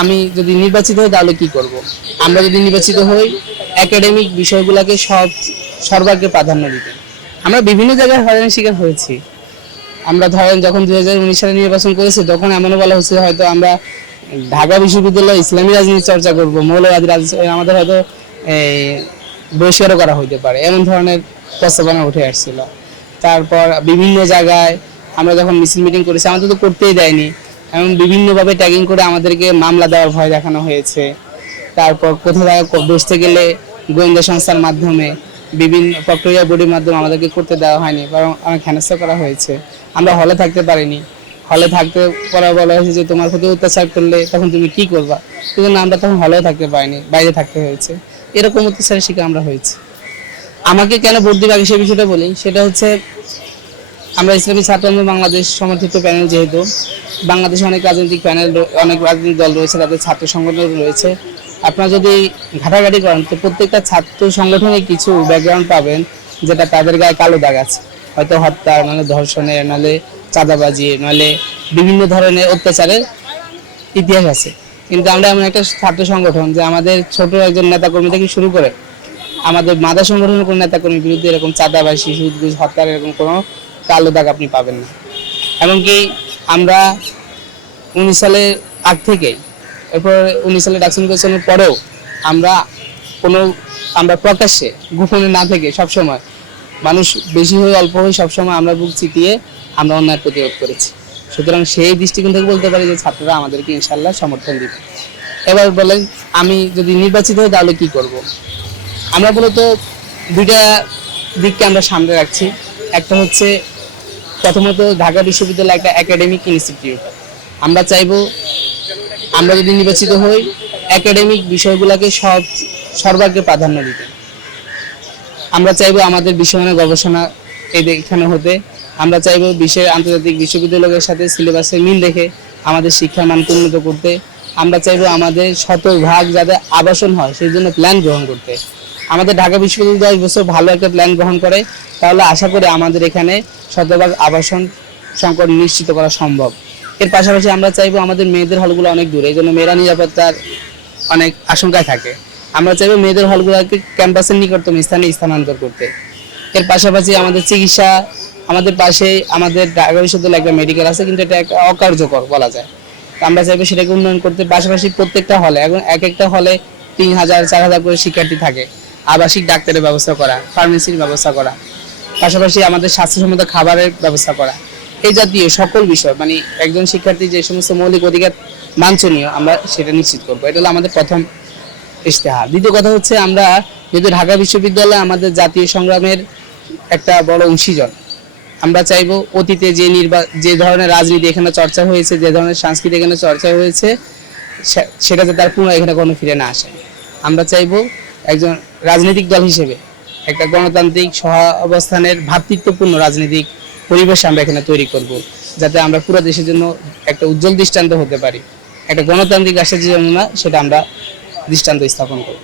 আমি যদি নির্বাচিত হই তাহলে কি করব? আমরা যদি নির্বাচিত হই একাডেমিক বিষয়গুলোকে সব, সর্বাগ্রে প্রাধান্য দিতে। আমরা বিভিন্ন জায়গায় হয়রানির শিকার হয়েছি। আমরা ধরেন যখন দুই হাজার উনিশ সালে নির্বাচন করেছি, তখন এমনও বলা হচ্ছে হয়তো আমরা ঢাকা বিশ্ববিদ্যালয়ে ইসলামী রাজনীতি চর্চা করব, মৌলবাদী রাজনীতি আমাদের হয়তো বহিষ্কারও করা হইতে পারে, এমন ধরনের প্রস্তাবনা উঠে আসছিল। তারপর বিভিন্ন জায়গায় আমরা যখন মিছিল মিটিং করেছি, আমাদের তো করতেই দেয়নি। এবং বিভিন্নভাবে ট্যাগিং করে আমাদেরকে মামলা দেওয়ার ভয় দেখানো হয়েছে। তারপর কোথাও বসতে গেলে গোয়েন্দা সংস্থার মাধ্যমে বিভিন্ন প্রক্রিয়া বডির মাধ্যমে আমাদেরকে করতে দেওয়া হয়নি, বরং অনেক হেনস্থা করা হয়েছে। আমরা হলে থাকতে পারিনি। হলে থাকতে পরে বলা হয়েছে যে, তোমার প্রতি অত্যাচার করলে তখন তুমি কি করবা? সেজন্য আমরা তখন হলেও থাকতে পারিনি, বাইরে থাকতে হয়েছে। এরকম অত্যাচারের শিকার আমরা হয়েছি। আমাকে কেন ভোট দিবে আগে সে বিষয়টা বলি। সেটা হচ্ছে আমরা ইসলামী ছাত্র বাংলাদেশ সমর্থিত প্যানেল যেহেতু, বাংলাদেশে অনেক রাজনৈতিক প্যানেল অনেক রাজনৈতিক দল রয়েছে, তাদের ছাত্র সংগঠন রয়েছে। আপনারা যদি ঘাটাঘাটি করেন, তো প্রত্যেকটা ছাত্র সংগঠনে কিছু ব্যাকগ্রাউন্ড পাবেন যেটা তাদের গায়ে কালো দাগ আছে। হয়তো হত্যা, নাহলে ধর্ষণে, নাহলে চাঁদাবাজি, নাহলে বিভিন্ন ধরনের অত্যাচারের ইতিহাস আছে। কিন্তু আমরা এমন একটা ছাত্র সংগঠন যে আমাদের ছোট একজন নেতাকর্মী থেকে শুরু করে, আমাদের মাদা সংগঠনের কোনো নেতাকর্মীর বিরুদ্ধে এরকম চাঁদাবাজি ঘুষ হত্যার এরকম কোনো কালো দাগ আপনি পাবেন না। এমনকি আমরা উনিশ সালের আগ থেকেই এরপর উনিশ সালে ডাকসুন নির্বাচনের পরেও আমরা কোনো, আমরা প্রকাশ্যে, গোপনে না থেকে সবসময়, মানুষ বেশি হয়ে, অল্প হয়ে সবসময় আমরা বুক চিতিয়ে আমরা অন্যায় প্রতিরোধ করেছি। সুতরাং সেই দৃষ্টিকোণ থেকে বলতে পারি যে ছাত্ররা আমাদেরকে ইনশাল্লাহ সমর্থন দিবে। এবার বলেন, আমি যদি নির্বাচিত হই তাহলে কি করব? আমরা মূলত দুইটা দিককে আমরা সামনে রাখছি। একটা হচ্ছে প্রথমত ঢাকা বিশ্ববিদ্যালয় একটা একাডেমিক ইনস্টিটিউট আমরা চাইব আমরা যদি নির্বাচিত হই একাডেমিক বিষয়গুলোকে সব সর্বাগ্রে প্রাধান্য দিতে। আমরা চাইব আমাদের বিষয়মানের গবেষণা এখানে হতে। আমরা চাইব বিশ্বের আন্তর্জাতিক বিশ্ববিদ্যালয়ের সাথে সিলেবাসের মিল রেখে আমাদের শিক্ষার মানকে উন্নত করতে। আমরা চাইব আমাদের শতভাগ যাতে আবাসন হয়, সেই জন্য প্ল্যান গ্রহণ করতে। আমাদের ঢাকা বিশ্ববিদ্যালয় দশ বছর ভালো একটা প্ল্যান গ্রহণ করে। তাহলে আশা করি আমাদের এখানে শতভাগ আবাসন সংকট নিশ্চিত করা সম্ভব। এর পাশাপাশি আমরা চাইব আমাদের মেয়েদের হলগুলো অনেক দূরে, এই জন্য মেয়েরা নিরাপত্তার অনেক আশঙ্কায় থাকে। আমরা চাইব মেয়েদের হলগুলোকে ক্যাম্পাসের নিকটতম স্থানে স্থানান্তর করতে। এর পাশাপাশি আমাদের চিকিৎসা, আমাদের পাশে আমাদের ঢাকা বিশ্ববিদ্যালয়ে একটা মেডিকেল আছে, কিন্তু এটা একটা অকার্যকর বলা যায়। আমরা চাইব সেটাকে উন্নয়ন করতে, পাশাপাশি প্রত্যেকটা হলে এখন এক একটা হলে তিন হাজার, চার হাজার করে শিক্ষার্থী থাকে। আবাসিক ডাক্তারের ব্যবস্থা করা ফার্মেসির ব্যবস্থা করা। পাশাপাশি আমাদের স্বাস্থ্যসম্মত খাবারের ব্যবস্থা করা। এই জাতীয় সকল বিষয় মানে একজন শিক্ষার্থী যে সমস্ত মৌলিক অধিকার বাঞ্ছনীয়, আমরা সেটা নিশ্চিত করব। এটা হলো আমাদের প্রথম ইশতেহার। দ্বিতীয় কথা হচ্ছে আমরা যেহেতু ঢাকা বিশ্ববিদ্যালয় আমাদের জাতীয় সংগ্রামের একটা বড় অংশীজন, আমরা চাইব অতীতে যে নির্বা, যে ধরনের রাজনীতি এখানে চর্চা হয়েছে, যে ধরনের সংস্কৃতি এখানে চর্চা হয়েছে, সে- সেটা যাতে তার পুনরায় এখানে কোনো ফিরে না আসে। আমরা চাইব একজন রাজনৈতিক দল হিসেবে একটা গণতান্ত্রিক সহ অবস্থানের ভাতৃত্বপূর্ণ রাজনৈতিক পরিবেশ আমরা এখানে তৈরি করব, যাতে আমরা পুরো দেশের জন্য একটা উজ্জ্বল দৃষ্টান্ত হতে পারি। একটা গণতান্ত্রিক রাষ্ট্রের যে নমুনা সেটা আমরা দৃষ্টান্ত স্থাপন করব।